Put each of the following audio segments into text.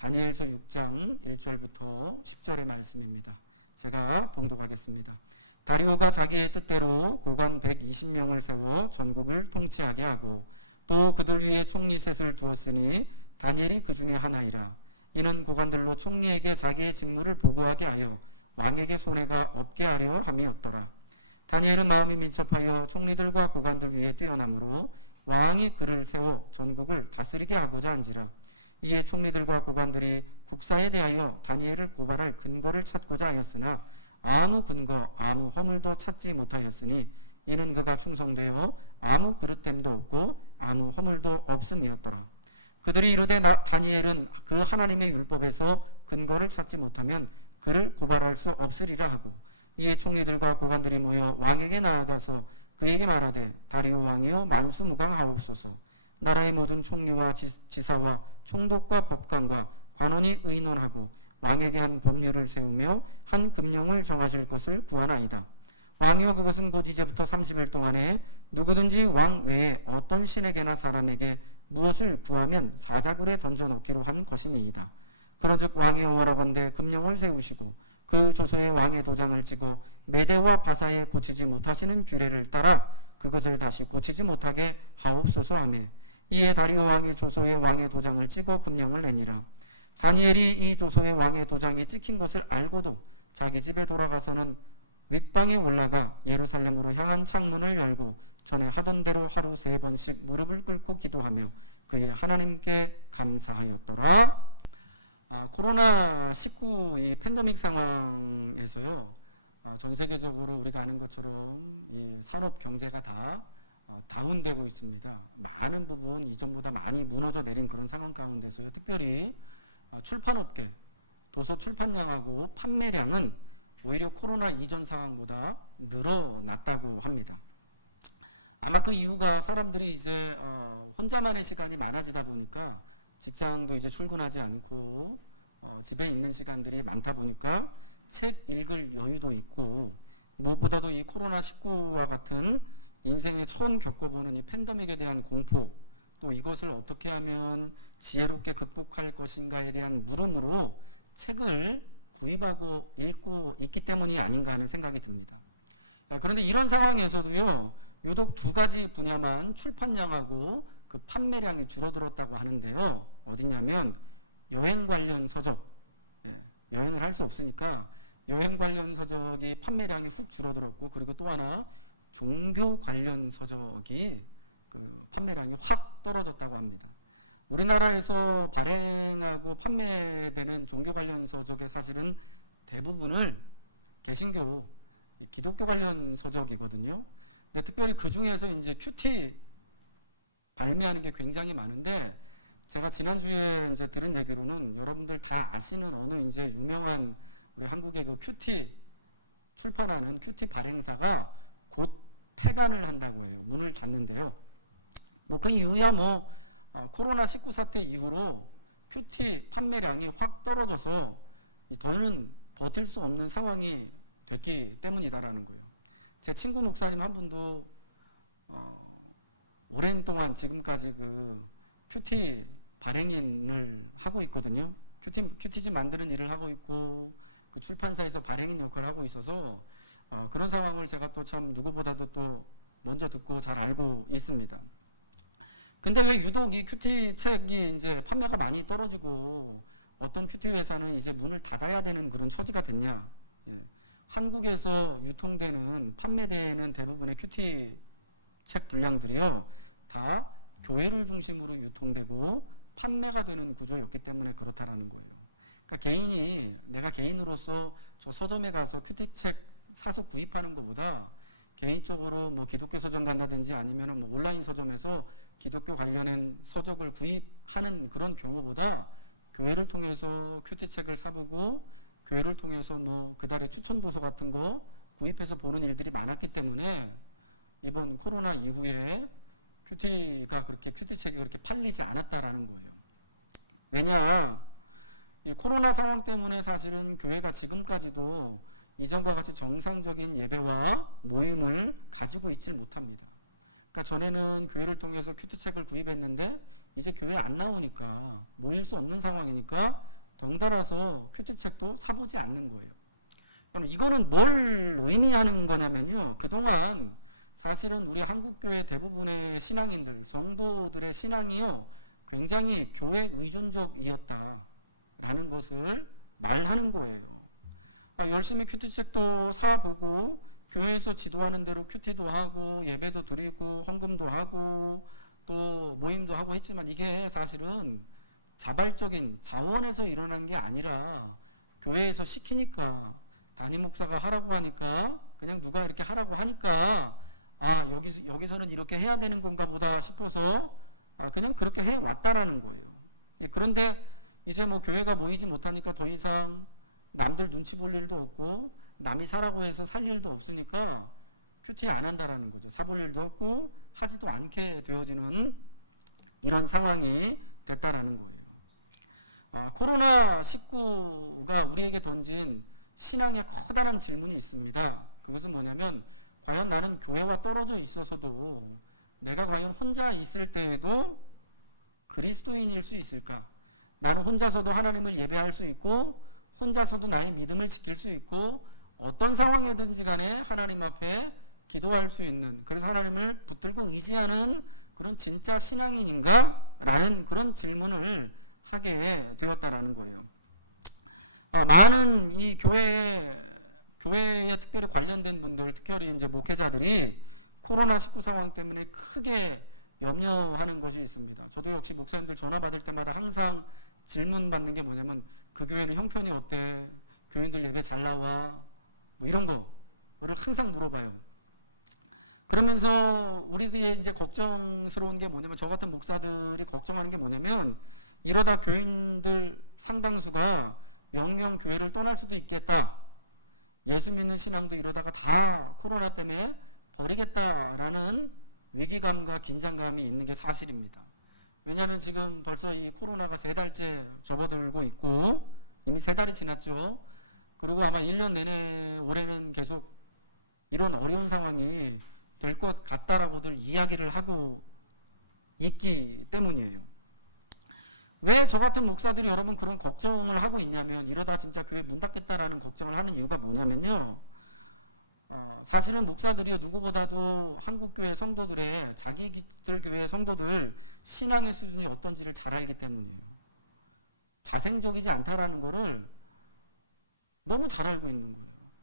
다니엘서 6장 1절부터 10절의 말씀입니다. 제가 봉독하겠습니다. 다리오가 자기의 뜻대로 고관 120명을 세워 전국을 통치하게 하고 또 그들 위에 총리 셋을 두었으니 다니엘이 그 중에 하나이라. 이는 고관들로 총리에게 자기의 직무를 보고하게 하여 왕에게 손해가 없게 하려 함이었더라. 다니엘은 마음이 민첩하여 총리들과 고관들 위에 뛰어나므로 왕이 그를 세워 전국을 다스리게 하고자 한지라. 이에 총리들과 고관들이 국사에 대하여 다니엘을 고발할 근거를 찾고자 하였으나 아무 근거 아무 허물도 찾지 못하였으니 이는 그가 충성되어 아무 그릇됨도 없고 아무 허물도 없음이었더라. 그들이 이르되 다니엘은 그 하나님의 율법에서 근거를 찾지 못하면 그를 고발할 수 없으리라 하고 이에 총리들과 고관들이 모여 왕에게 나아가서 그에게 말하되 다리오 왕이여 만수무강하옵소서. 나라의 모든 총리와 지사와 총독과 법관과 관원이 의논하고 왕에게 한 법률을 세우며 한 금령을 정하실 것을 구하나이다. 왕이여 그것은 곧 이제부터 30일 동안에 누구든지 왕 외에 어떤 신에게나 사람에게 무엇을 구하면 사자굴에 던져넣기로 한 것이니이다. 그런즉 왕이여 원하건대 금령을 세우시고 그 조서에 왕의 도장을 찍어 메대와 바사에 고치지 못하시는 규례를 따라 그것을 다시 고치지 못하게 하옵소서 하며 이에 다리오 왕의 조서에 왕의 도장을 찍어 금령을 내니라. 다니엘이 이 조서에 왕의 도장이 찍힌 것을 알고도 자기 집에 돌아가서는 윗방에 올라가 예루살렘으로 향한 창문을 열고 전에 하던 대로 하루 3번씩 무릎을 꿇고 기도하며 그의 하나님께 감사하였더라. 코로나19 팬데믹 상황에서요, 전 세계적으로 우리가 아는 것처럼 산업 경제가 다 다운되고 있습니다. 많은 부분 이전보다 많이 무너져 내린 그런 상황 가운데서요, 특별히 출판업계, 도서 출판량하고 판매량은 오히려 코로나 이전 상황보다 늘어났다고 합니다. 아마 그 이유가 사람들이 이제 혼자만의 시간이 많아지다 보니까 직장도 이제 출근하지 않고 집에 있는 시간들이 많다 보니까 책 읽을 여유도 있고 무엇보다도 이 코로나19와 같은 인생에 처음 겪어보는 이 팬데믹에 대한 공포 또 이것을 어떻게 하면 지혜롭게 극복할 것인가에 대한 물음으로 책을 구입하고 읽고 있기 때문이 아닌가 하는 생각이 듭니다. 그런데 이런 상황에서도요, 유독 2가지 분야만 출판량하고 그 판매량이 줄어들었다고 하는데요. 어디냐면 여행 관련 서적, 여행을 할 수 없으니까 여행 관련 서적의 판매량이 훅 줄어들었고 그리고 또 하나 종교 관련 서적이 판매량이 확 떨어졌다고 합니다. 우리나라에서 발행하고 판매되는 종교 관련 서적의 사실은 대부분을 개신교, 기독교 관련 서적이거든요. 특별히 그 중에서 이제 큐티 발매하는 게 굉장히 많은데 제가 지난주에 이제 들은 얘기로는 여러분들 다 아시는 어느 이제 유명한 한국의 그 큐티 출판하는 큐티 발행사가 곧 폐관을 한다고 해요. 문을 닫는데요. 그 이후에 코로나19 사태 이후로 큐티 판매량이 확 떨어져서 더는 버틸 수 없는 상황이 됐기 때문이다라는 거예요. 제 친구 목사님 한 분도 오랜 동안 지금까지 그 큐티 발행인을 하고 있거든요. 큐티집 만드는 일을 하고 있고 그 출판사에서 발행인 역할을 하고 있어서 그런 상황을 제가 또 참 누구보다도 또 먼저 듣고 잘 알고 있습니다. 근데 왜 유독 이 큐티 책이 이제 판매가 많이 떨어지고 어떤 큐티 회사는 이제 문을 닫아야 되는 그런 처지가 됐냐? 한국에서 유통되는 판매되는 대부분의 큐티 책 분량들이요 다 교회를 중심으로 유통되고 판매가 되는 구조였기 때문에 그렇다라는 거예요. 그러니까 내가 개인으로서 저 서점에 가서 큐티 책 사서 구입하는 것보다 개인적으로 기독교 서점 간다든지 아니면 온라인 서점에서 기독교 관련한 서적을 구입하는 그런 경우보다 교회를 통해서 큐티 책을 사보고 교회를 통해서 그달의 추천 도서 같은 거 구입해서 보는 일들이 많았기 때문에 이번 코로나 이후에 큐티가 그렇게 큐티 책이 그렇게 팔리지 않았다라는 거예요. 왜냐? 코로나 상황 때문에 사실은 교회가 지금까지도 이전과 같이 정상적인 예배와 모임을 가지고 있지 못합니다. 그러니까 전에는 교회를 통해서 큐티 책을 구입했는데 이제 교회 안 나오니까 모일 수 없는 상황이니까 덩달아서 큐티책도 사보지 않는 거예요. 그럼 이거는 뭘 의미하는 거냐면요. 그동안 사실은 우리 한국교회 대부분의 신앙인들, 성도들의 신앙이요. 굉장히 교회 의존적이었다라는 것을 말하는 거예요. 그러니까 열심히 큐티책도 사보고 교회에서 지도하는 대로 큐티도 하고 예배도 드리고 헌금도 하고 또 모임도 하고 했지만 이게 사실은 자발적인 자원에서 일어난 게 아니라 교회에서 시키니까 담임 목사가 하라고 하니까 그냥 누가 이렇게 하라고 하니까 여기서는 이렇게 해야 되는 건가 보다 싶어서 그냥 그렇게 해왔다라는 거예요. 그런데 이제 뭐 교회가 모이지 못하니까 더 이상 남들 눈치 볼 일도 없고 남이 사라고 해서 살 일도 없으니까 큐티 안 한다라는 거죠. 사볼 일도 없고 하지도 않게 되어지는 이런 상황이 됐다라는 거예요. 코로나19가 우리에게 던진 신앙의 커다란 질문이 있습니다. 그것은 뭐냐면 과연 나는 교회와 떨어져 있어서도 내가 과연 혼자 있을 때에도 그리스도인일 수 있을까? 나는 혼자서도 하나님을 예배할 수 있고 혼자서도 나의 믿음을 지킬 수 있고 어떤 상황이든지 간에 하나님 앞에 기도할 수 있는 그런 하나님을 붙들고 의지하는 그런 진짜 신앙인인가? 라는 그런 질문을 하게 되었다라는 거예요. 많은 이 교회에 특별히 관련된 분들, 특별히 이제 목회자들이 코로나19 상황 때문에 크게 염려하는 것이 있습니다. 저도 역시 목사님들 전화 받을 때마다 항상 질문 받는 게 뭐냐면 그 교회는 형편이 어때? 교인들 예배 잘 나와? 뭐 이런 거를 항상 물어봐요. 그러면서 우리가 이제 걱정스러운 게 뭐냐면 저 같은 목사들이 걱정하는 게 뭐냐면 이러다 교인들 상당수가 명령 교회를 떠날 수도 있겠다. 예수 믿는 신앙도 이러다가 다 코로나 때문에 버리겠다라는 위기감과 긴장감이 있는 게 사실입니다. 왜냐하면 지금 벌써 이 코로나가 3달째 접어들고 있고 이미 3달이 지났죠. 그리고 아마 1년 내내 올해는 계속 이런 어려운 상황이 될 것 같다라고들 이야기를 하고 있기 때문이에요. 왜 저 같은 목사들이 여러분 그런 걱정을 하고 있냐면 이러다 진짜 교회 문 닫겠다라는 걱정을 하는 이유가 뭐냐면요. 사실은 목사들이 누구보다도 한국교회 성도들의 자기들 교회 성도들 신앙의 수준이 어떤지를 잘 알기 때문이에요. 자생적이지 않다라는 거를 너무 잘 알고 있는 거예요.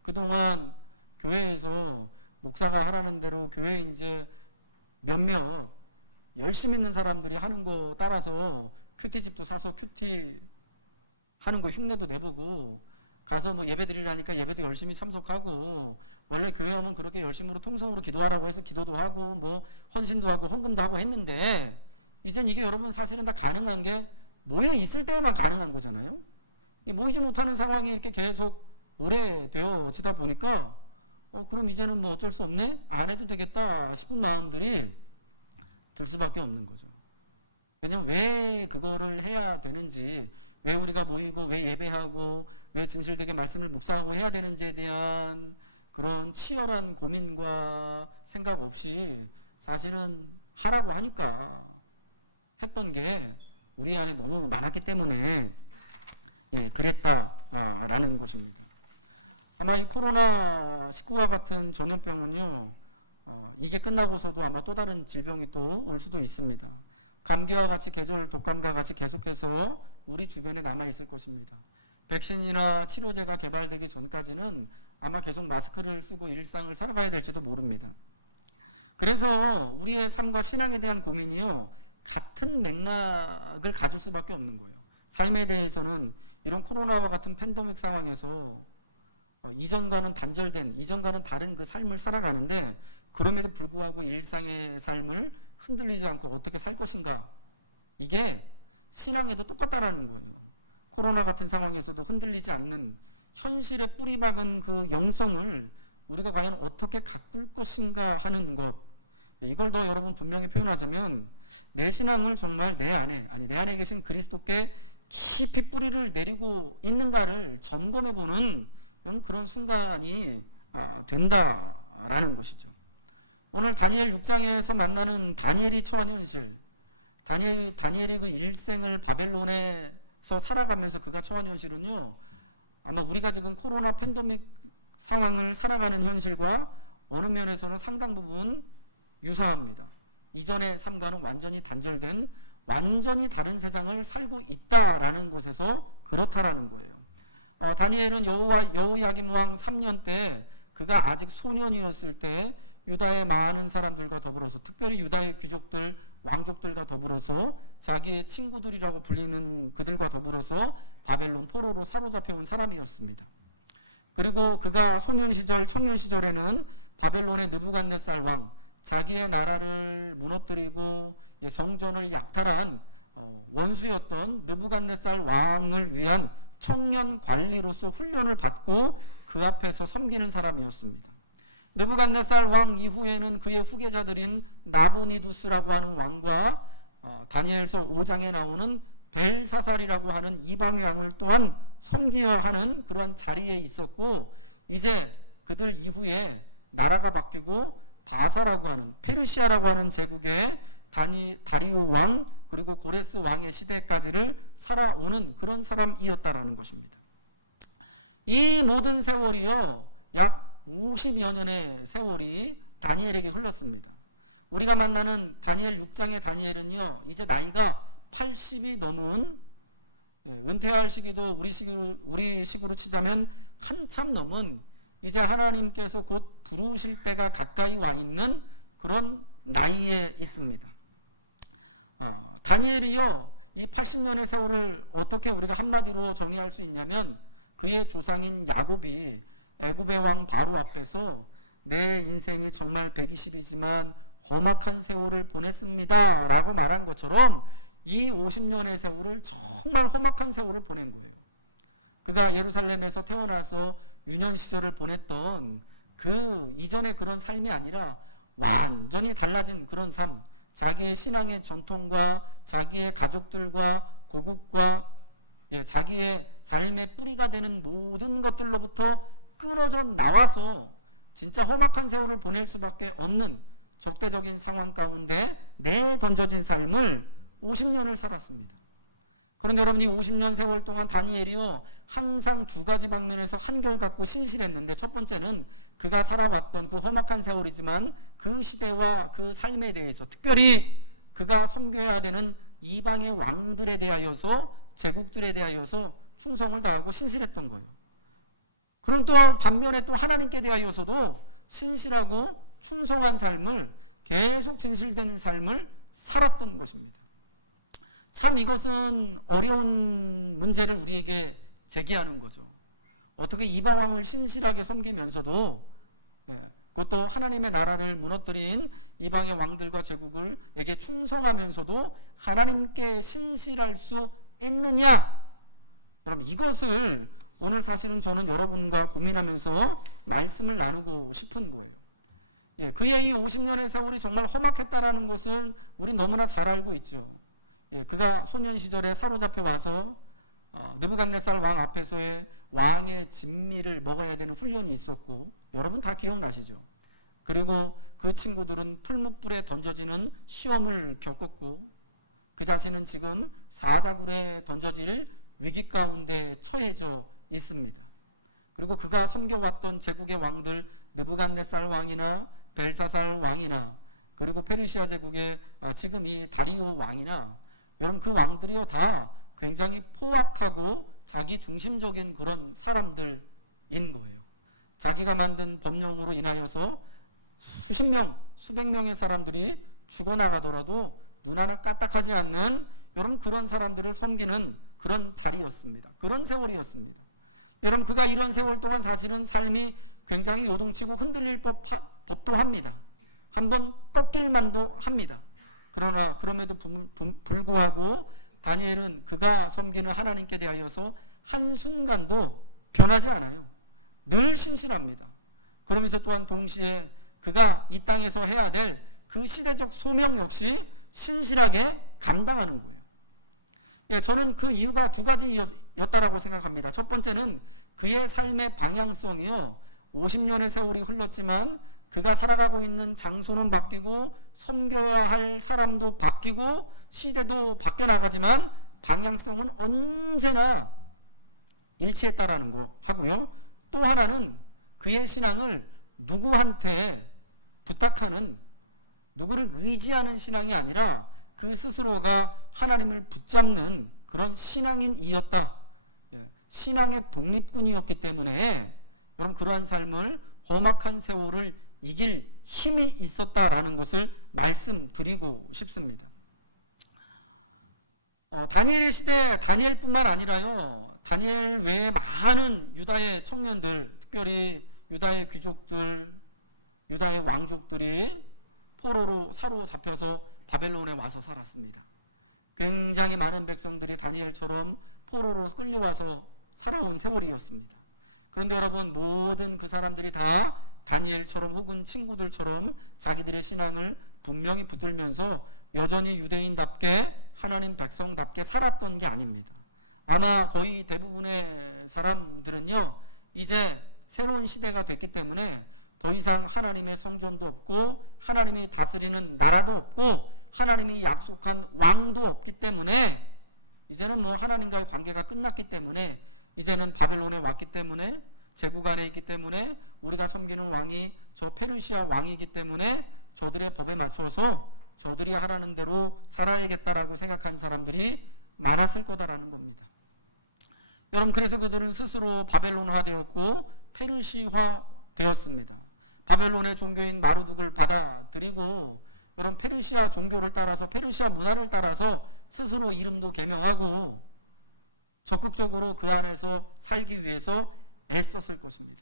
그동안 교회에서 목사가 하라는 대로 교회 이제 몇몇 열심히 있는 사람들이 하는 거 따라서 큐티집도 사서 큐티 하는 거 흉내도 내보고 가서 뭐 예배 드리라니까 예배도 열심히 참석하고 원래 교회 오면 그렇게 열심으로 통성으로 기도하라고 해서 기도도 하고 뭐 헌신도 하고 헌금도 하고 했는데 이젠 이게 여러분 사실은 다 가능한 게 모여 있을 때만 가능한 거잖아요. 모이지 못하는 상황이 이렇게 계속 오래되어지다 보니까 그럼 이제는 뭐 어쩔 수 없네? 안 해도 되겠다 싶은 마음들이 들 수밖에 없는 거죠. 왜냐면 왜 그거를 해야 되는지 왜 우리가 모이고 왜 예배하고 왜 진실되게 말씀을 묵상하고 해야 되는지에 대한 그런 치열한 고민과 생각 없이 사실은 하라고 하니까 했던 게 우리 안에 너무 많았기 때문에 그랬다라는 것입니다. 아마 이 코로나19와 같은 전염병은요 이게 끝나고서도 아마 또 다른 질병이 또 올 수도 있습니다. 감기와 같이 계절 독감과 같이 계속해서 우리 주변에 남아있을 것입니다. 백신이나 치료제가 개발되기 전까지는 아마 계속 마스크를 쓰고 일상을 살아가야 될지도 모릅니다. 그래서 우리의 삶과 신앙에 대한 고민이요 같은 맥락을 가질 수밖에 없는 거예요. 삶에 대해서는 이런 코로나와 같은 팬데믹 상황에서 이전과는 단절된, 이전과는 다른 그 삶을 살아가는데 그럼에도 불구하고 일상의 삶을 흔들리지 않고 어떻게 살 것인가 이게 신앙에도 똑같다라는 거예요. 코로나 같은 상황에서도 흔들리지 않는 현실에 뿌리박은 그 영성을 우리가 과연 어떻게 가꿀 것인가 하는 것 이걸 다 여러분 분명히 표현하자면 내 신앙을 정말 내 안에 계신 그리스도께 깊이 뿌리를 내리고 있는가를 점검해보는 그런 순간이 된다라는 것이죠. 오늘 다니엘 6장에서 만나는 다니엘의 초안 현실 다니엘의 오늘 바벨론에서 살아가면서 그가 처한 현실은요, 아마 우리가 지금 코로나 팬데믹 상황을 살아가는 현실과 어느 면에서는 상당 부분 유사합니다. 이전의 삶과는 완전히 단절된 완전히 다른 세상을 살고 있다라는 것에서 그렇다라는 거예요. 다니엘은 여호야김 왕 3년 때 그가 아직 소년이었을 때 유다의 많은 사람들과 더불어서 특별히 유다의 귀족들, 왕족들과 더불어서 자기의 친구들이라고 불리는 그들과 더불어서 바벨론 포로로 사로잡혀온 사람이었습니다. 그리고 그가 소년 시절, 청년 시절에는 바벨론의 느부갓네살 왕, 자기의 나라를 무너뜨리고 성전을 약탈한 원수였던 느부갓네살 왕을 위한 청년 관리로서 훈련을 받고 그 앞에서 섬기는 사람이었습니다. 느부갓네살 왕 이후에는 그의 후계자들인 나보니두스라고 하는 왕과 다니엘서 5장에 나오는 벨사살이라고 하는 이방의 왕을 또한 섬겨야 하는 그런 자리에 있었고, 이제 그들 이후에 나라가 바뀌고 바사라고 하는 페르시아라고 하는 제국의 다리오 왕 그리고 고레스 왕의 시대까지를 살아오는 그런 사람이었다라는 것입니다. 이 모든 세월이요, 약 50여 년의 세월이 다니엘에게 흘렀습니다. 우리가 만나는 다니엘 6장의 다니엘은요, 이제 나이가 80이 넘은, 은퇴할 시기도 우리 식으로 치자면 한참 넘은, 이제 하나님께서 곧 부르실 때가 가까이 와 있는 그런 나이에 있습니다. 다니엘이요, 이 80년의 세월을 어떻게 우리가 한마디로 정의할 수 있냐면, 그의 조상인 야곱이 애굽의 왕 바로 앞에서 내 인생이 정말 120이지만 험악한 세월을 보냈습니다 라고 말한 것처럼 이 50년의 세월을 정말 험악한 세월을 보낸 거예요. 그가 예루살렘에서 태어나서 유년 시절을 보냈던 그 이전의 그런 삶이 아니라 완전히 달라진 그런 삶, 자기의 신앙의 전통과 자기의 가족들과 고국과 자기의 삶의 뿌리가 되는 모든 것들로부터 끊어져 나와서 진짜 험악한 세월을 보낼 수밖에 없는 적대적인 상황 가운데 내던져진 삶을 50년을 살았습니다. 그런데 여러분이 50년 세월 동안 다니엘이요, 항상 두 가지 방면에서 한결같고 신실했는데, 첫 번째는 그가 살아왔던 그 험악한 세월이지만 그 시대와 그 삶에 대해서, 특별히 그가 섬겨야 되는 이방의 왕들에 대하여서, 제국들에 대하여서 충성을 다하고 신실했던 거예요. 그럼 또 반면에 또 하나님께 대하여서도 신실하고 충성한 삶을, 계속 진실되는 삶을 살았던 것입니다. 참 이것은 어려운 문제를 우리에게 제기하는 거죠. 어떻게 이방 왕을 신실하게 섬기면서도 어떤 하나님의 나라를 무너뜨린 이방의 왕들과 제국에게 충성하면서도 하나님께 신실할 수 있느냐? 여러분, 이것을 오늘 사실은 저는 여러분과 고민하면서 말씀을 나누고 싶은 거예요. 그의 이 50년의 세월이 정말 험악했다라는 것은 우리 너무나 잘 알고 있죠. 그가 소년 시절에 사로잡혀 와서 느부갓네살 왕 앞에서의 왕의 진미를 먹어야 되는 훈련이 있었고, 여러분 다 기억나시죠? 그리고 그 친구들은 풀무불에 던져지는 시험을 겪었고, 그 자신은 지금 사자굴에 던져질 위기 가운데 처해져 있습니다. 그리고 그가 섬겨왔던 제국의 왕들, 느부갓네살 왕이나 벨사살 왕이나 그리고 페르시아 제국의 지금 이 다리오 왕이나, 여러분 그 왕들이요 다 굉장히 포악하고 자기 중심적인 그런 사람들인 거예요. 자기가 만든 법령으로 인하여서 수십 명, 수백 명의 사람들이 죽어나가더라도 눈알을 까딱하지 않는, 여러분 그런 사람들을 섬기는 그런 자리였습니다. 그런 세월이었습니다. 여러분 그가 이런 세월 동안 사실은 삶이 굉장히 요동치고 흔들릴 법도 합니다. 한번 꺾일만도 합니다. 그러나 그럼에도 불구하고 다니엘은 그가 섬기는 하나님께 대하여서 한순간도 변하지 않아요. 늘 신실합니다. 그러면서 또한 동시에 그가 이 땅에서 해야 될 그 시대적 소명 역시 신실하게 감당하는 거예요. 저는 그 이유가 두 가지였다라고 생각합니다. 첫 번째는 그의 삶의 방향성이요, 50년의 세월이 흘렀지만 그가 살아가고 있는 장소는 바뀌고 섬겨야 할 사람도 바뀌고 시대도 바뀌어나가지만 방향성은 언제나 일치했다라는 거 하고요. 또 하나는 그의 신앙을 누구한테 부탁하는, 누구를 의지하는 신앙이 아니라 그 스스로가 하나님을 붙잡는 그런 신앙인이었다. 신앙의 독립군이었기 때문에 그러한 삶을, 험악한 세월을 이길 힘이 있었다라는 것을 말씀드리고 싶습니다. 다니엘의 시대, 다니엘뿐만 아니라요, 다니엘 외에 많은 유다의 청년들, 특별히 유다의 귀족들, 유다의 왕족들이 포로로 사로잡혀서 바벨론에 와서 살았습니다. 굉장히 많은 백성들이 다니엘처럼 포로로 끌려와서 살아온 세월이었습니다. 그런데 여러분, 모든 그 사람들이 다 다니엘처럼 혹은 친구들처럼 자기들의 신앙을 분명히 붙들면서 여전히 유대인답게, 하나님 백성답게 살았던 게 아닙니다. 아마 거의 대부분의 사람들은요, 이제 새로운 시대가 됐기 때문에 더 이상 하나님의 성전도 없고 하나님이 다스리는 나라도 없고 하나님이 약속한 왕도 없기 때문에 이제는 뭐 하나님과의 관계가 끝났기 때문에 이제는 바벨론에 왔기 때문에, 제국 안에 있기 때문에, 우리가 섬기는 왕이 저 페르시아 왕이기 때문에 저들의 법에 맞춰서 저들이 하라는 대로 살아야겠다라고 생각하는 사람들이 많았을 거다라는 겁니다. 여러분, 그래서 그들은 스스로 바벨론화 되었고 페르시화 되었습니다. 바벨론의 종교인 마르둑을 받아들이고, 여러분, 페르시아 종교를 따라서, 페르시아 문화를 따라서 스스로 이름도 개명하고 적극적으로 그 안에서 살기 위해서 애썼을 것입니다.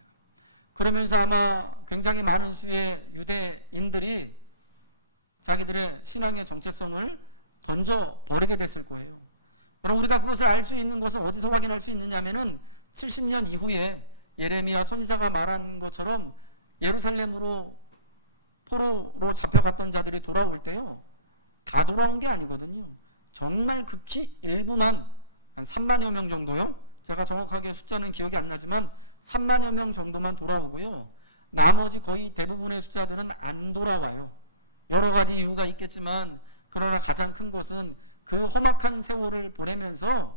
그러면서 아마 굉장히 많은 수의 유대인들이 자기들의 신앙의 정체성을 던져버리게 됐을 거예요. 그럼 우리가 그것을 알 수 있는 것은 어디서 확인할 수 있느냐면은 70년 이후에 예레미야 선지자가 말한 것처럼 예루살렘으로 포로로 잡혀갔던 자들이 돌아올 때요, 다 돌아온 게 아니거든요. 정말 극히 일부만, 한 3만여 명 정도요, 제가 정확하게 숫자는 기억이 안 나지만 3만여 명 정도만 돌아오고요, 나머지 거의 대부분의 숫자들은 안 돌아와요. 여러 가지 이유가 있겠지만, 그러나 가장 큰 것은 그 험악한 세월을 보내면서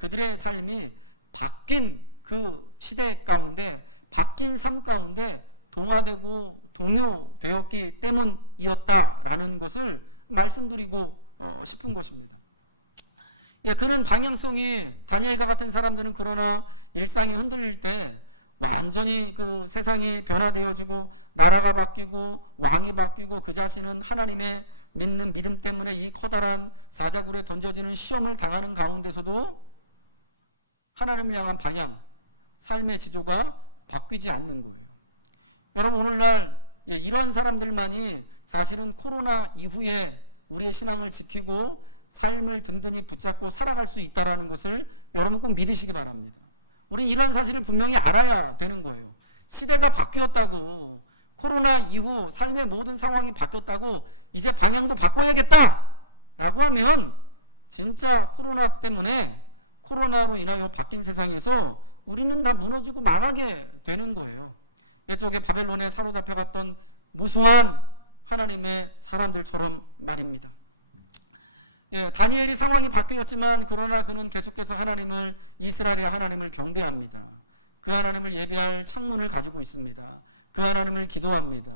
그들의 삶이 바뀐 그 시대 가운데, 바뀐 삶 가운데 동화되고 동요되었기 때문이었다라는 것을 말씀드리고 싶은 것입니다. 그런 방향성이, 다니엘과 같은 사람들은 그러나 일상이 흔들릴 때 완전히 그 세상이 변화되어지고 나라가 바뀌고 왕이 바뀌고 그 자신은 하나님의 믿는 믿음 때문에 이 커다란 사자굴에 던져지는 시험을 당하는 가운데서도 하나님을 향한 방향, 삶의 지조가 바뀌지 않는 것. 여러분, 오늘날 이런 사람들만이 사실은 코로나 이후에 우리의 신앙을 지키고 삶을 든든히 붙잡고 살아갈 수 있다는 것을 여러분 꼭 믿으시기 바랍니다. 우리는 이런 사실을 분명히 알아야 되는 거예요. 시대가 바뀌었다고, 코로나 이후 삶의 모든 상황이 바뀌었다고 이제 방향도 바꿔야겠다 라고 하면 진짜 코로나 때문에, 코로나로 인하여 바뀐 세상에서 우리는 다 무너지고 망하게 되는 거예요. 이쪽에 바벨론에 사로잡혀갔던 무수한 하나님의 사람들처럼 말입니다. 다니엘의 상황이 바뀌었지만 그러나 그는 계속해서 하나님을, 이스라엘의 하나님을 경배합니다. 그 하나님을 예배할 창문을 가지고 있습니다. 그 하나님을 기도합니다.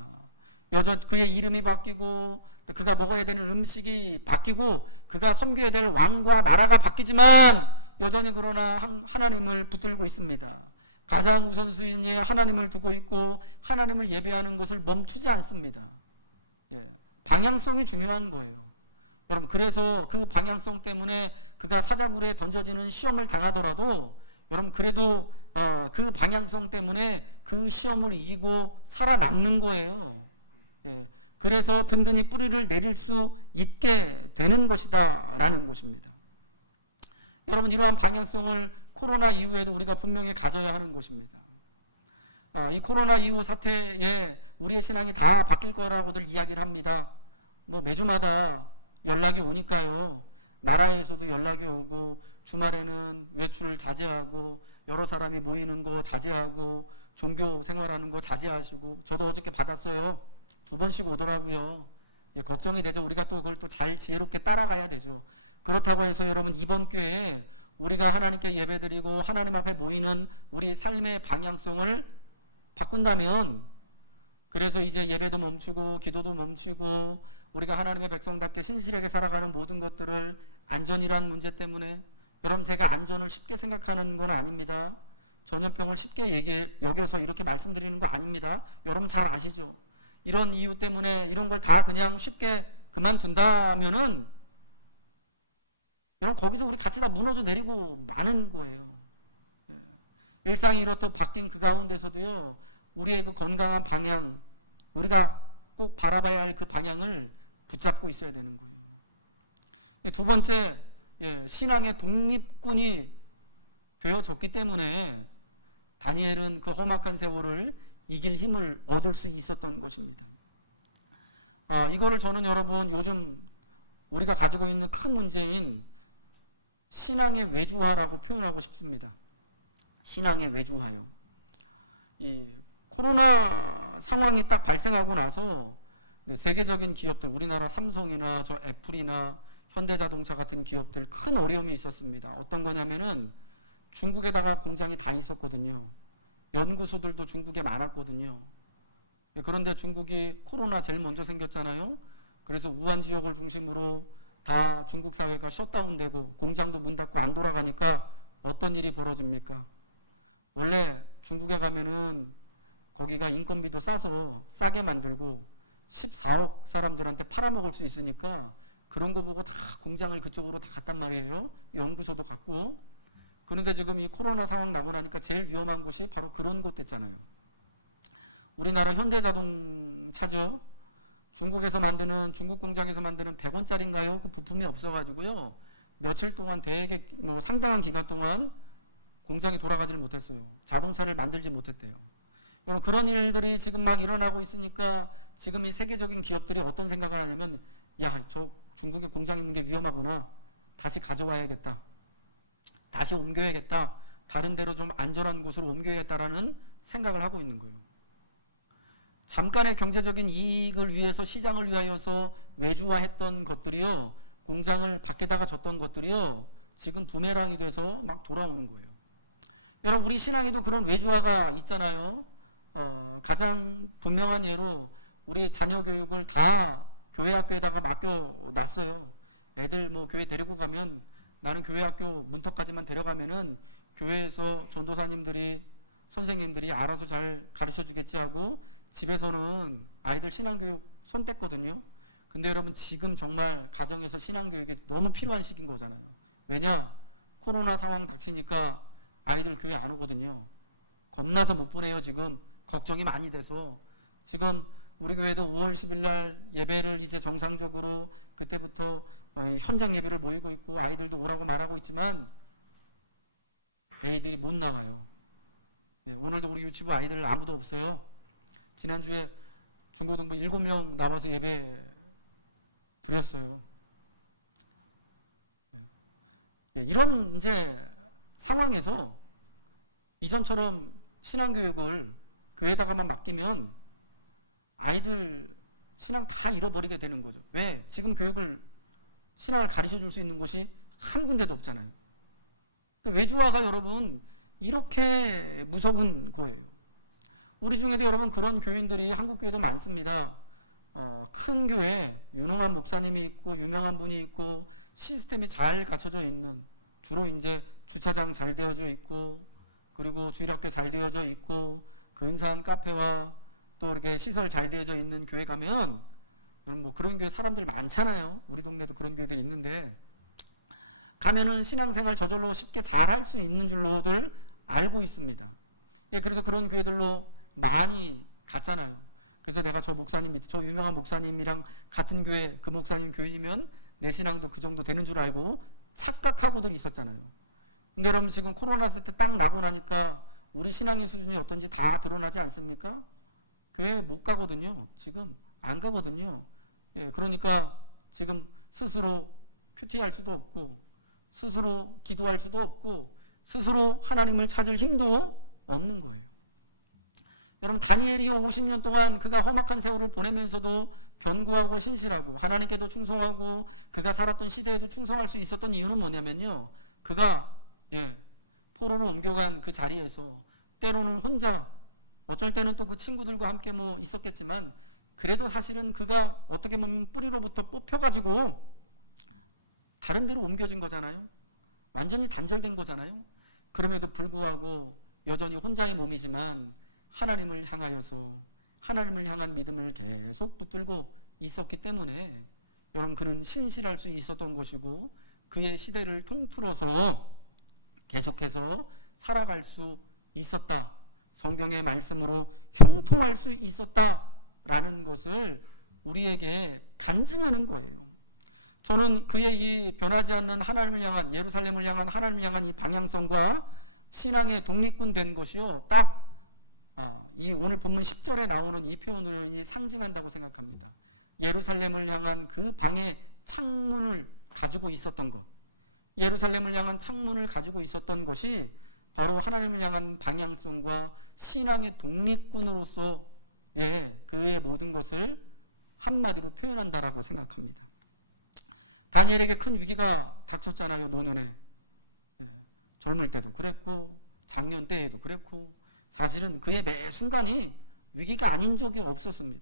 여전 그의 이름이 바뀌고 그가 먹어야 되는 음식이 바뀌고 그가 섬겨야 될 왕과 나라가 바뀌지만 여전히 그러나 하나님을 붙들고 있습니다. 가장 우선순위에 하나님을 두고 있고 하나님을 예배하는 것을 멈추지 않습니다. 방향성이 중요한 거예요. 그래서 그 방향성 때문에 그가 사자굴에 던져지는 시험을 당하더라도 여러분 그래도 그 방향성 때문에 그 시험을 이기고 살아남는 거예요. 그래서 든든히 뿌리를 내릴 수 있게 되는 것이다 라는 것입니다. 여러분, 이러한 방향성을 코로나 이후에도 우리가 분명히 가져야 하는 것입니다. 이 코로나 이후 사태에 우리의 신앙이 다 바뀔 거라고들 이야기를 합니다. 매주마다 연락이 오니까요. 나라에서도 연락이 오고 주말에는 외출을 자제하고 여러 사람이 모이는 거 자제하고 종교 생활하는 거 자제하시고, 저도 어저께 받았어요. 2번씩 오더라고요. 걱정이 되죠. 우리가 또 그걸 또 잘 지혜롭게 따라가야 되죠. 그러나 그렇다고 해서 여러분 이번 교회에 우리가 하나님께 예배드리고 하나님 앞에 모이는 우리의 삶의 방향성을 바꾼다면, 그래서 이제 예배도 멈추고 기도도 멈추고 우리가 하나님의 백성답게 신실하게 살아가는 모든 것들을 안전이라는 문제 때문에, 여러분 제가 안전을 쉽게 생각하는 건 아닙니다. 전염병을 쉽게 여겨서 이렇게 말씀드리는 거 아닙니다. 여러분 잘 아시죠? 이런 이유 때문에 이런 걸 다 그냥 쉽게 그만둔다면은 여러분 거기서 우리 같이 다 무너져 내리고 마는 거예요. 일상이 이렇다 바뀐 그 가운데서도요, 우리의 그 건강한 방향, 우리가 꼭 바라봐야 할 그 방향을 붙잡고 있어야 되는 거예요. 두 번째, 신앙의 독립군이 되어졌기 때문에 다니엘은 그 험악한 세월을 이길 힘을 얻을 수 있었다는 것입니다. 이거를 저는 여러분 요즘 우리가 가지고 있는 큰 문제인 신앙의 외주화라고 표현하고 싶습니다. 신앙의 외주화요. 코로나 상황이 딱 발생하고 나서 세계적인 기업들, 우리나라 삼성이나 저 애플이나 현대자동차 같은 기업들 큰 어려움이 있었습니다. 어떤 거냐면은 중국에다가 공장이 다 있었거든요. 연구소들도 중국에 많았거든요. 그런데 중국이 코로나 제일 먼저 생겼잖아요. 그래서 우한 지역을 중심으로 다 중국 사회가 셧다운되고 공장도 문 닫고 안 돌아가니까 어떤 일이 벌어집니까? 원래 중국에 가면은 거기가 인건비도 싸서 싸게 만들고 14억 사람들한테 팔아먹을 수 있으니까 그런 거 보고 다 공장을 그쪽으로 다 갔단 말이에요. 연구소도 갔고. 그런데 지금 이 코로나 상황 나고 나니까 제일 위험한 것이 바로 그런 것 됐잖아요. 우리나라 현대자동차죠. 중국에서 만드는, 중국 공장에서 만드는 100원짜리인가요? 그 부품이 없어가지고요. 며칠 동안 되게 상당한 기간 동안 공장이 돌아가질 못했어요. 자동차를 만들지 못했대요. 그런 일들이 지금 막 일어나고 있으니까 지금 이 세계적인 기업들이 어떤 생각을 하냐면, 야, 저 중국에 공장 있는 게 위험하구나. 다시 가져와야겠다. 다시 옮겨야겠다. 다른 데로 좀 안전한 곳으로 옮겨야겠다라는 생각을 하고 있는 거예요. 잠깐의 경제적인 이익을 위해서, 시장을 위하여서 외주화했던 것들이요, 공장을 밖에다가 줬던 것들이요, 지금 부메랑이 돼서 막 돌아오는 거예요. 여러분 우리 신앙에도 그런 외주화가 있잖아요. 가장 분명한 예로 우리 자녀 교육을 다 교회 학교에다가 맡겨놨어요. 애들 뭐 교회 데리고 가면, 나는 교회 학교 문턱까지만 데려가면은 교회에서 전도사님들이, 선생님들이 알아서 잘 가르쳐 주겠지 하고 집에서는 아이들 신앙교육 손 뗐거든요. 근데 여러분 지금 정말 가정에서 신앙교육이 너무 필요한 시기인 거잖아요. 왜냐? 코로나 상황 닥치니까 아이들 교회 안 오거든요. 겁나서 못 보내요. 지금 걱정이 많이 돼서. 지금 우리 교회도 5월 10일 날 예배를 이제 정상적으로 그때부터 현장 예배를 모이고 있고 아이들도 오라고 말하고 있지만 아이들이 못 나와요. 오늘도 우리 유치부 아이들 아무도 없어요. 지난주에 중고등부 7명 남아서 예배 드렸어요. 이런 이제 상황에서 이전처럼 신앙교육을 교회에다가만 맡기면 아이들 신앙 다 잃어버리게 되는 거죠. 왜? 지금 교육을, 신앙을 가르쳐 줄 수 있는 곳이 한 군데도 없잖아요. 외주화가 여러분 이렇게 무서운 거예요. 우리 중에도 여러분 그런 교인들이 한국 교회도 많습니다. 큰 교회 유명한 목사님이 있고 유명한 분이 있고 시스템이 잘 갖춰져 있는, 주로 이제 주차장 잘 되어져 있고 그리고 주일학교 잘 되어져 있고 근사한 카페와 또 이렇게 시설 잘 되어져 있는 교회 가면 뭐 그런 교회 사람들 많잖아요. 우리 동네도 그런 교회가 있는데 가면은 신앙생활 저절로 쉽게 잘할 수 있는 줄로들 알고 있습니다. 그래서 그런 교회들로 많이 갔잖아요. 그래서 내가 저 목사님 밑에, 저 유명한 목사님이랑 같은 교회, 그 목사님 교인이면 내 신앙도 그 정도 되는 줄 알고 착각하고들 있었잖아요. 근데 여러분 지금 코로나 세트 딱 나고 나니까 우리 신앙의 수준이 어떤지 다 드러나지 않습니까? 교회 못 가거든요. 지금 안 가거든요. 그러니까 지금 스스로 큐티할 수도 없고 스스로 기도할 수도 없고 스스로 하나님을 찾을 힘도 없는 거예요. 여러분 다니엘이 50년 동안 그가 험악한 세월을 보내면서도 견고하고 신실하고 하나님께도 충성하고 그가 살았던 시대에도 충성할 수 있었던 이유는 뭐냐면요. 그가 포로로 옮겨간 그 자리에서 때로는 혼자 어쩔 때는 또 그 친구들과 함께 뭐 있었겠지만 그래도 사실은 그가 어떻게 보면 뿌리로부터 뽑혀가지고 다른 데로 옮겨진 거잖아요. 완전히 단절된 거잖아요. 그럼에도 불구하고 여전히 혼자의 몸이지만 하나님을 향하여서 하나님을 향한 믿음을 계속 붙들고 있었기 때문에 여러분 그는 신실할 수 있었던 것이고 그의 시대를 통틀어서 계속해서 살아갈 수 있었다. 성경의 말씀으로 통통할 수 있었다라는 것을 우리에게 간증하는 거예요. 저는 그의 이 변하지 않는 하나님을 향한 예루살렘을 향한 하나님을 향한 이 방향성과 신앙의 독립군 된 것이요. 딱 이 오늘 본문 10절에 나오는 이 표현을 상징한다고 생각합니다. 예루살렘을 향한 그 방의 창문을 가지고 있었던 것. 예루살렘을 향한 창문을 가지고 있었던 것이 바로 하나님을 향한 방향성과 신앙의 독립군으로서 그의 모든 것을 한마디로 표현한다라고 생각합니다. 다니엘에게 큰 위기가 닥쳤잖아요. 노년에. 젊을 때도 그랬고 작년 때에도 그랬고 사실은 그의 매 순간이 위기가 아닌 적이 없었습니다.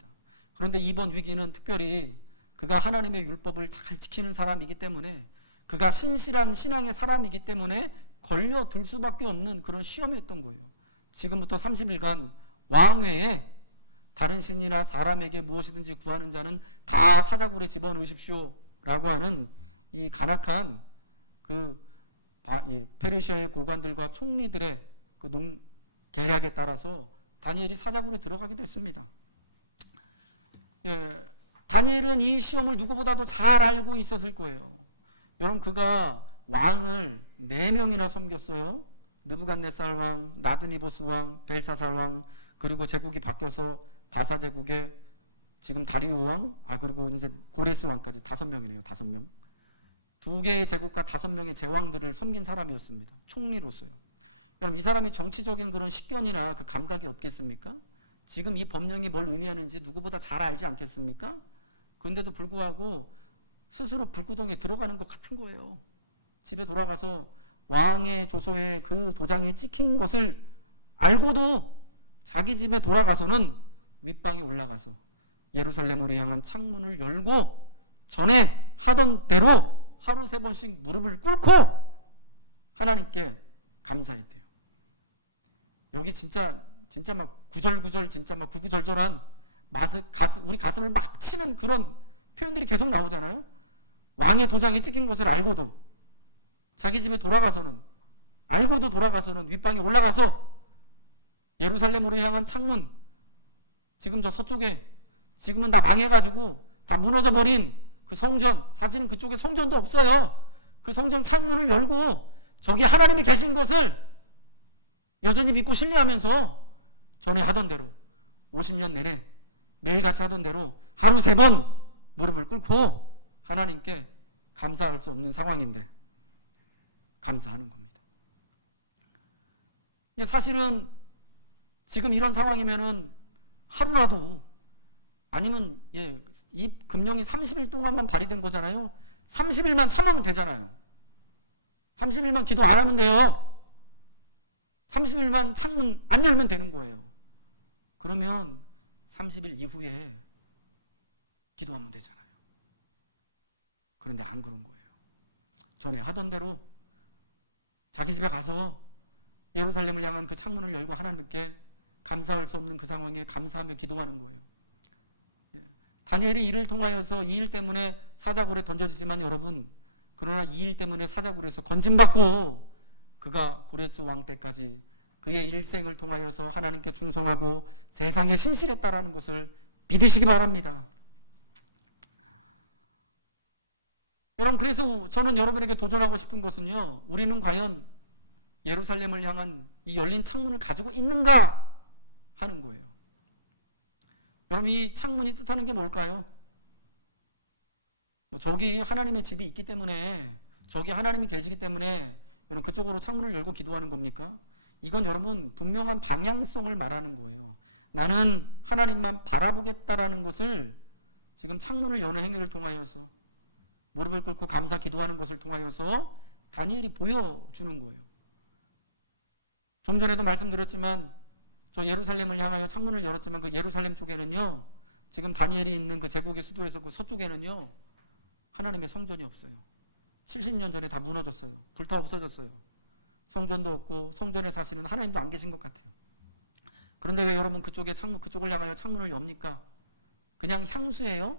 그런데 이번 위기는 특별히 그가 하나님의 율법을 잘 지키는 사람이기 때문에 그가 신실한 신앙의 사람이기 때문에 걸려들 수밖에 없는 그런 시험이었던 거예요. 지금부터 30일간 왕외에 다른 신이나 사람에게 무엇이든지 구하는 자는 다 사자굴에 집어넣으십시오 라고 하는 이 가락한 페르시아의 고관들과 총리들의 그 계략에 따라서 다니엘이 사자굴에 들어가게 됐습니다. 다니엘은 이 시험을 누구보다도 잘 알고 있었을 거예요. 여러분 그가 왕을 4명이나 섬겼어요. 느부갓네살 왕, 나드니버스 왕, 벨사살 왕, 그리고 제국이 바뀌어서 다사제국에 지금 다리오 그리고 이제 고레스 왕까지 5명이네요. 5명. 2개의 제국과 5명의 제왕들을 섬긴 사람이었습니다. 총리로서. 그럼 이 사람의 정치적인 그런 식견이나 그 감각이 없겠습니까? 지금 이 법령이 뭘 의미하는지 누구보다 잘 알지 않겠습니까? 그런데도 불구하고 스스로 불구덩이에 들어가는 것 같은 거예요. 집에 돌아가서 왕의 조서에 그 도장이 찍힌 것을 알고도 자기 집에 돌아가서는 윗방에 올라가서 예루살렘으로 향한 창문을 열고 전에 하던 대로 하루 3번씩 무릎을 꿇고 하나님께 감사했대요. 여기 진짜 막 구절구절 진짜 막 구구절절한 우리 가슴을 막 치는 그런 표현들이 계속 나오잖아요. 왕의 도장이 찍힌 것을 알고도 자기 집에 돌아가서는 알고도 돌아가서는 윗방에 올라가서 예루살렘으로 향한 창문 지금 저 서쪽에 지금은 다 망해가지고 다 무너져버린 그 성전 사실은 그쪽에 성전도 없어요. 그 성전 창문을 열고 저기 하나님이 계신 것을 여전히 믿고 신뢰하면서 전에 하던 대로 50년 내내 매일같이 하던 대로 하루 3번 무릎을 꿇고 하나님께 감사할 수 없는 상황인데 감사하는 겁니다. 사실은 지금 이런 상황이면은 하루라도 아니면 이 금령이 30일 동안만 발휘된 거잖아요. 30일만 참으면 되잖아요. 30일만 기도 안 하면 돼요. 30일만 창문 안 열면 되는 거예요. 그러면 30일 이후에 기도하면 되잖아요. 그런데 안 그런 거예요. 전에 하던 대로 자기 집에 가서 예루살렘을 향한 그 창문을 열고 하나님께 감사할 수 없는 그 상황에 감사하며 기도하는 거예요. 다니엘이 이를 통하여서 이 일 때문에 사자굴에 던져지지만 여러분 그러나 이 일 때문에 사자굴에서 건진받고 그가 고레스 왕 때까지 그의 일생을 통하여서 하나님께 충성하고 세상에 신실했다라는 것을 믿으시기 바랍니다. 여러분 그래서 저는 여러분에게 도전하고 싶은 것은요. 우리는 과연 예루살렘을 향한 이 열린 창문을 가지고 있는가 하는 거예요. 여러분 이 창문이 뜻하는 게 뭘까요? 저기 하나님의 집이 있기 때문에 저기 하나님이 계시기 때문에 그쪽으로 창문을 열고 기도하는 겁니까? 이건 여러분 분명한 방향성을 말하는 거예요. 나는 하나님만 바라보겠다라는 것을 지금 창문을 여는 행위를 통하여서 무릎을 꿇고 감사 기도하는 것을 통하여서 다니엘이 보여주는 거예요. 좀 전에도 말씀드렸지만 저 예루살렘을 향하여 창문을 열었지만 그 예루살렘 쪽에는요, 지금 다니엘이 있는 그 제국의 수도에서 그 서쪽에는요, 하나님의 성전이 없어요. 70년 전에 다 무너졌어요. 불타 없어졌어요. 성전도 없고 성전에 사시는 하나님도 안 계신 것 같아요. 그런데 왜 여러분 그쪽에 그쪽을 향하여 창문을 엽니까? 그냥 향수예요?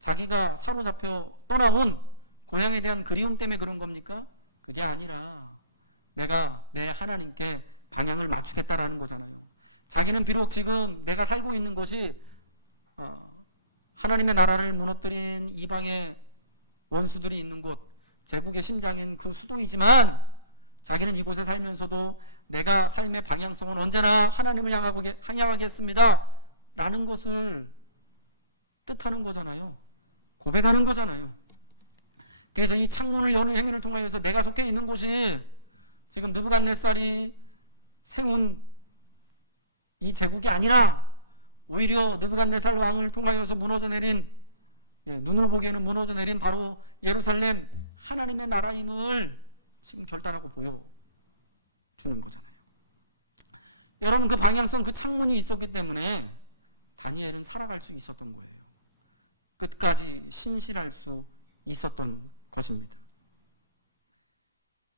자기가 사로잡혀 떠나온 고향에 대한 그리움 때문에 그런 겁니까? 그게 아니라 내가 내 하나님께 방향을 맞추겠다라는 거잖아요. 자기는 비록 지금 내가 살고 있는 것이 하나님의 나라를 무너뜨린 이방의 원수들이 있는 곳, 제국의 심장인 그 수도이지만 자기는 이곳에 살면서도 내가 삶의 방향성은 언제나 하나님을 향하겠습니다 라는 것을 뜻하는 거잖아요. 고백하는 거잖아요. 그래서 이 창문을 여는 행위를 통해서 내가 속해 있는 것이 지금 느부갓네살이 세운 이 제국이 아니라 오히려 느부갓네살 왕을 통하여서 무너져 내린, 눈을 보기에는 무너져 내린 바로 예루살렘 하나님의 나라임을 지금 결단하고 보여주는 거죠. 여러분, 그 방향성, 그 창문이 있었기 때문에 다니엘은 살아갈 수 있었던 거예요. 끝까지 신실할 수 있었던 것입니다.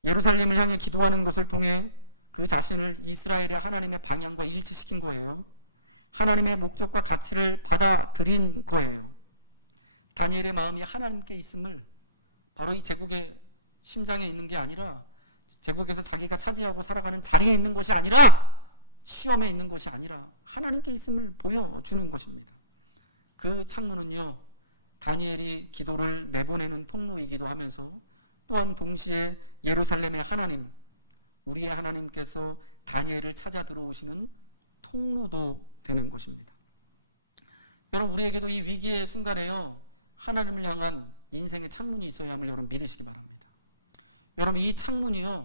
예루살렘을 향해 기도하는 것을 통해 그 자신을 이스라엘의 하나님의 방향과 일치시킨 거예요. 하나님의 목적과 가치를 받아들인 거예요. 다니엘의 마음이 하나님께 있음을 바로 이 제국의 심장에 있는 게 아니라 제국에서 자기가 차지하고 살아가는 자리에 있는 것이 아니라 시험에 있는 것이 아니라 하나님께 있음을 보여주는 것입니다. 그 창문은요, 다니엘이 기도를 내보내는 통로이기도 하면서 또한 동시에 예루살렘의 하나님, 우리의 하나님께서 다니엘을 찾아 들어오시는 통로도 되는 것입니다. 여러분, 우리에게도 이 위기의 순간에요, 하나님을 향한 인생의 창문이 있어야 함을 여러분 믿으시기 바랍니다. 여러분, 이 창문이요,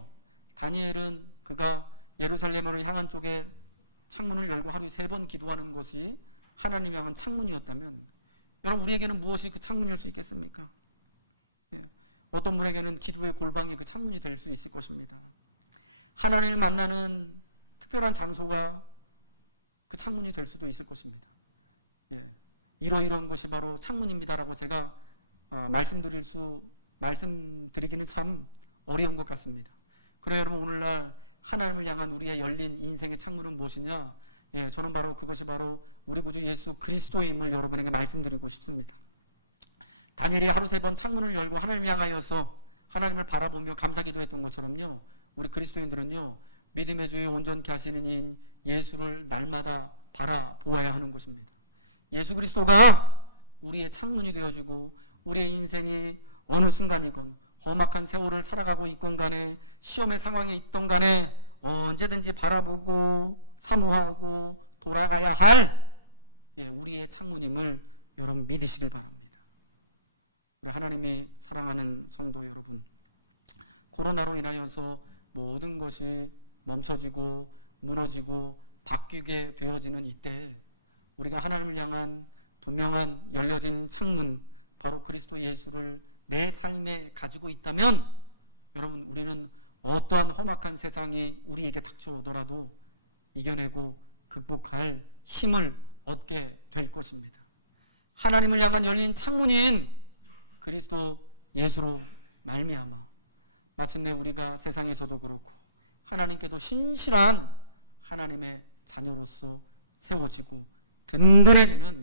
다니엘은 그가 예루살렘을 향한 쪽에 창문을 열고 하루 3번 기도하는 것이 하나님을 향한 창문이었다면, 여러분, 우리에게는 무엇이 그 창문일 수 있겠습니까? 어떤 분에게는 기도의 골방이 그 창문이 될 수 있을 것입니다. 하나님을 만나는 특별한 장소가 그 창문이 될 수도 있을 것입니다. 이러이러한 것이 바로 창문입니다라고 제가 말씀드리기는 참 어려운 것 같습니다. 그래 여러분, 오늘날 하나님을 향한 우리의 열린 인생의 창문은 무엇이냐? 저는 바로 그것이 바로 우리 구주 예수 그리스도임을 여러분에게 말씀드리고 싶습니다. 다니엘이 하루 3번 창문을 열고 하나님을 향하여서 하나님을 바라보며 감사기도했던 것처럼요, 우리 그리스도인들은요, 믿음의 주에 온전케 하시는 인 예수를 날마다 바라보아야 하는 것입니다. 예수 그리스도가 우리의 창문이 되어주고 우리의 인생의 어느 순간이든 험악한 세월을 살아가고 있건 간에 시험의 상황에 있던 간에 언제든지 바라보고 사모하고 돌아가야 할 우리의 창문임을 여러분 믿으시기 바랍니다. 하나님이 사랑하는 성도 여러분, 코로나로 인하여서 모든 것이 멈춰지고 무너지고 바뀌게 되어지는 이때 우리가 하나님을 향한 분명한 열려진 창문, 바로 그리스도 예수를 내 삶에 가지고 있다면 여러분, 우리는 어떠한 험악한 세상이 우리에게 닥쳐오더라도 이겨내고 극복할 힘을 얻게 될 것입니다. 하나님을 향한 열린 창문인 그리스도 예수로 말미암아 마침내 우리가 세상에서도 그렇고 하나님께도 신실한 하나님의 자녀로서 세워지고 든든해지는